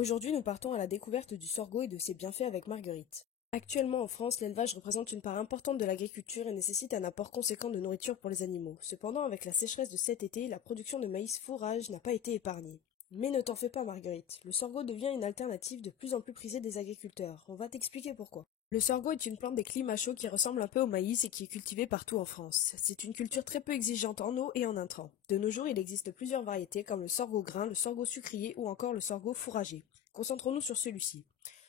Aujourd'hui, nous partons à la découverte du sorgho et de ses bienfaits avec Marguerite. Actuellement en France, l'élevage représente une part importante de l'agriculture et nécessite un apport conséquent de nourriture pour les animaux. Cependant, avec la sécheresse de cet été, la production de maïs fourrage n'a pas été épargnée. Mais ne t'en fais pas Marguerite, le sorgho devient une alternative de plus en plus prisée des agriculteurs. On va t'expliquer pourquoi. Le sorgho est une plante des climats chauds qui ressemble un peu au maïs et qui est cultivée partout en France. C'est une culture très peu exigeante en eau et en intrants. De nos jours, il existe plusieurs variétés comme le sorgho grain, le sorgho sucrier ou encore le sorgho fourragé. Concentrons-nous sur celui-ci.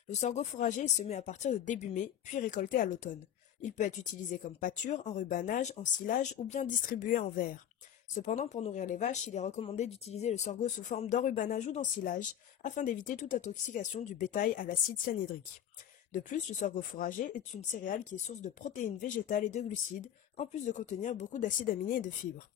Le sorgho fourragé est semé à partir de début mai, puis récolté à l'automne. Il peut être utilisé comme pâture, en rubanage, en silage ou bien distribué en verre. Cependant, pour nourrir les vaches, il est recommandé d'utiliser le sorgho sous forme d'enrubanage ou d'ensilage, afin d'éviter toute intoxication du bétail à l'acide cyanhydrique. De plus, le sorgho fourragé est une céréale qui est source de protéines végétales et de glucides, en plus de contenir beaucoup d'acides aminés et de fibres.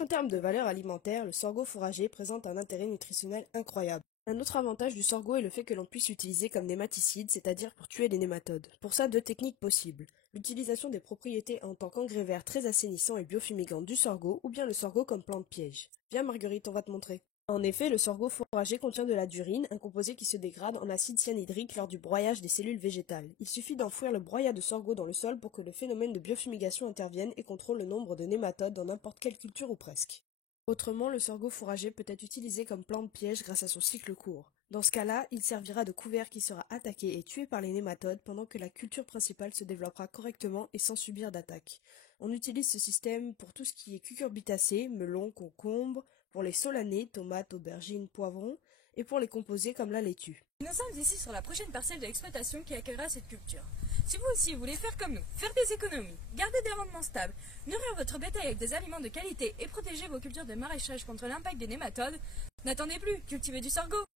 En termes de valeur alimentaire, le sorgho fourragé présente un intérêt nutritionnel incroyable. Un autre avantage du sorgho est le fait que l'on puisse l'utiliser comme nématicide, c'est-à-dire pour tuer les nématodes. Pour ça, deux techniques possibles. L'utilisation des propriétés en tant qu'engrais vert très assainissant et biofumigant du sorgho, ou bien le sorgho comme plante piège. Viens Marguerite, on va te montrer. En effet, le sorgho fourragé contient de la durine, un composé qui se dégrade en acide cyanhydrique lors du broyage des cellules végétales. Il suffit d'enfouir le broyat de sorgho dans le sol pour que le phénomène de biofumigation intervienne et contrôle le nombre de nématodes dans n'importe quelle culture ou presque. Autrement, le sorgho fourragé peut être utilisé comme plante piège grâce à son cycle court. Dans ce cas-là, il servira de couvert qui sera attaqué et tué par les nématodes pendant que la culture principale se développera correctement et sans subir d'attaque. On utilise ce système pour tout ce qui est cucurbitacées, melons, concombres, pour les solanés, tomates, aubergines, poivrons, et pour les composés comme la laitue. Nous sommes ici sur la prochaine parcelle de l'exploitation qui accueillera cette culture. Si vous aussi voulez faire comme nous, faire des économies, garder des rendements stables, nourrir votre bétail avec des aliments de qualité et protéger vos cultures de maraîchage contre l'impact des nématodes, n'attendez plus, cultivez du sorgho.